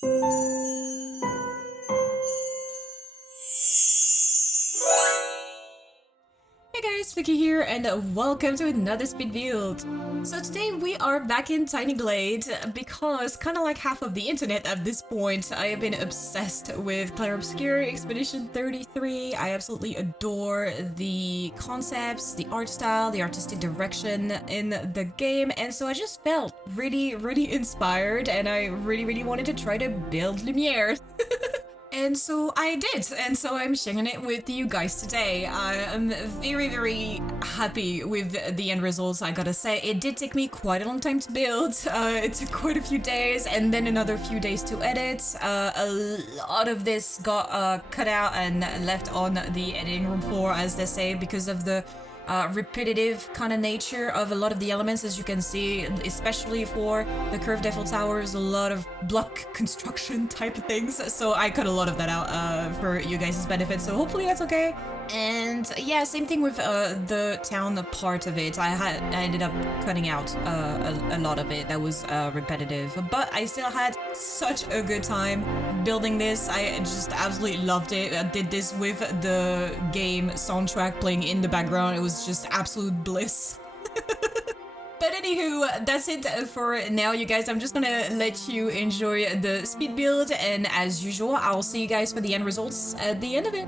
Hey guys, Vicky here and welcome to another speed build. So today we are back in TinyGlade because kind of like half of the internet at this point, I have been obsessed with Clair Obscur Expedition 33. I absolutely adore the concepts, the art style, the artistic direction in the game, and so I just felt really inspired and I really wanted to try to build Lumière. And so I did, and so I'm sharing it with you guys today. I'm very happy with the end results, I gotta say. It did take me quite a long time to build. It took quite a few days and then another few days to edit. A lot of this got cut out and left on the editing room floor, as they say, because of the repetitive kind of nature of a lot of the elements, as you can see, especially for the curved Eiffel Towers, a lot of block construction type of things. So I cut a lot of that out for you guys' benefit, so hopefully that's okay. And yeah, same thing with the town part of it. I ended up cutting out a lot of it that was repetitive, but I still had such a good time building this. I just absolutely loved it. I did this with the game soundtrack playing in the background. It was just absolute bliss. But anywho, that's it for now, you guys. I'm just gonna let you enjoy the speed build, and as usual, I'll see you guys for the end results at the end of it.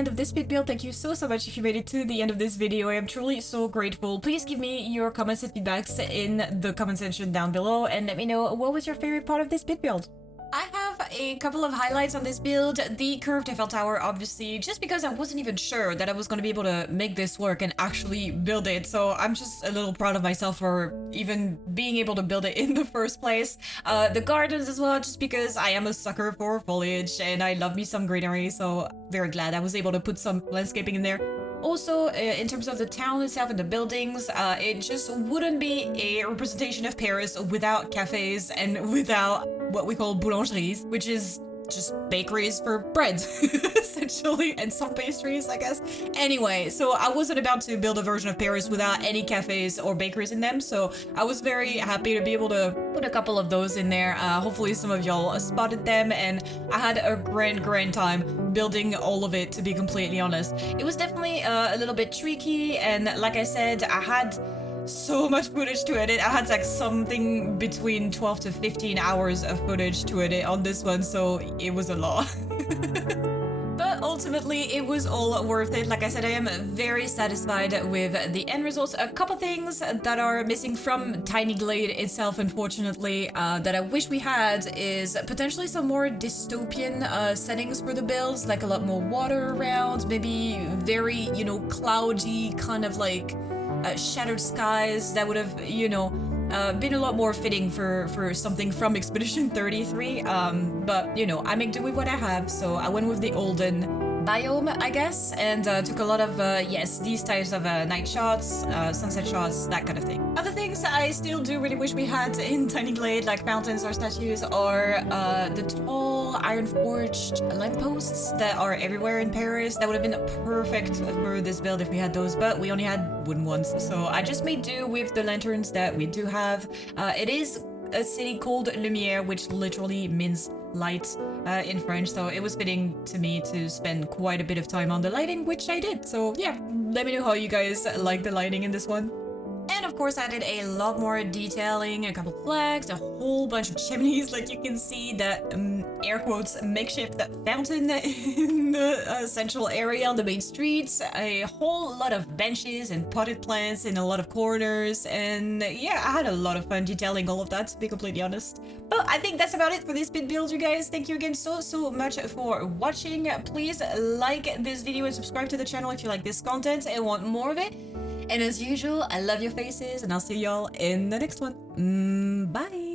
end of this Speedbuild. Thank you so much if you made it to the end of this video. I am truly so grateful. Please give me your comments and feedbacks in the comment section down below and let me know what was your favorite part of this Speedbuild. I have a couple of highlights on this build. The curved Eiffel Tower, obviously, just because I wasn't even sure that I was going to be able to make this work and actually build it. So I'm just a little proud of myself for even being able to build it in the first place. The gardens as well, just because I am a sucker for foliage and I love me some greenery. So very glad I was able to put some landscaping in there. Also, in terms of the town itself and the buildings, it just wouldn't be a representation of Paris without cafes and without what we call boulangeries, which is just bakeries for bread, essentially, and some pastries, I guess. Anyway, so I wasn't about to build a version of Paris without any cafes or bakeries in them, so I was very happy to be able to put a couple of those in there. Hopefully some of y'all spotted them, and I had a grand time building all of it, to be completely honest. It was definitely a little bit tricky, and like I said, I had so much footage to edit. I had like something between 12 to 15 hours of footage to edit on this one, so it was a lot. But ultimately, it was all worth it. Like I said, I am very satisfied with the end results. A couple things that are missing from TinyGlade itself, unfortunately, that I wish we had is potentially some more dystopian settings for the builds, like a lot more water around, maybe very, you know, cloudy, kind of like shattered skies. That would have, you know, been a lot more fitting for something from Expedition 33, but you know, I make do with what I have, so I went with the olden biome, I guess, and took a lot of, yes, these types of night shots, sunset shots, that kind of thing. Other things I still do really wish we had in TinyGlade, like fountains or statues, are the tall iron forged lampposts that are everywhere in Paris. That would have been perfect for this build if we had those, but we only had wooden ones, so I just made do with the lanterns that we do have. It is a city called Lumière, which literally means light in French, so it was fitting to me to spend quite a bit of time on the lighting, which I did. So yeah, let me know how you guys like the lighting in this one. And of course I did a lot more detailing, a couple flags, a whole bunch of chimneys, like you can see that air quotes makeshift fountain in the central area on the main streets, a whole lot of benches and potted plants in a lot of corners, and yeah, I had a lot of fun detailing all of that, to be completely honest. But I think that's about it for this Speed build, you guys. Thank you again so much for watching. Please like this video and subscribe to the channel if you like this content and want more of it. And as usual, I love your faces, and I'll see y'all in the next one. Bye!